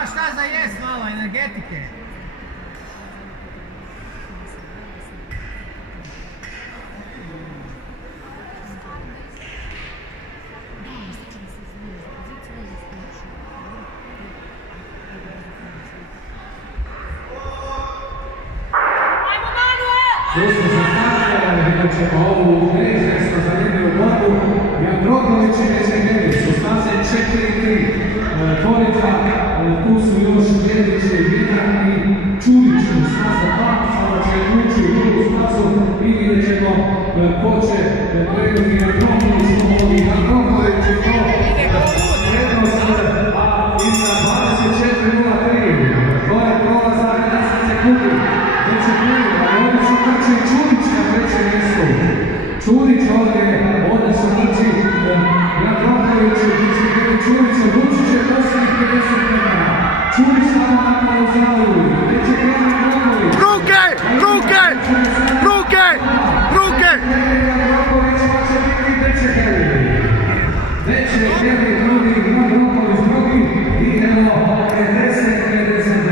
Ima šta za jest malo, energetike. Desno za Stavlja, vidjet ćemo ovu neizvjesno zanimljivu borbu. Jandroković i Ecegeli su staze 4-3. Dvorica, tu su još Đedić i Vinar i Čudić u staza 2. Sada će ući u drugu stazu i vidjet ćemo ko će krenuti Jandroković. Jandroković je to prednost, a iza 24:03. Gore prolaza 11 sekundi. Već je prvi, ali ovdje su trči Čudić na trećem mjestu. Čudić ovdje su trči Jandroković i Čudić odlučit će posljednjih 50 metara. Čudić tamo napalo zavoju. Već je prvi Jandroković. Ruke! Ruke! Ruke! Ruke! Jandroković pa će biti Ecegeli. Već je prvi drugi Jandroković drugi i evo 50-52.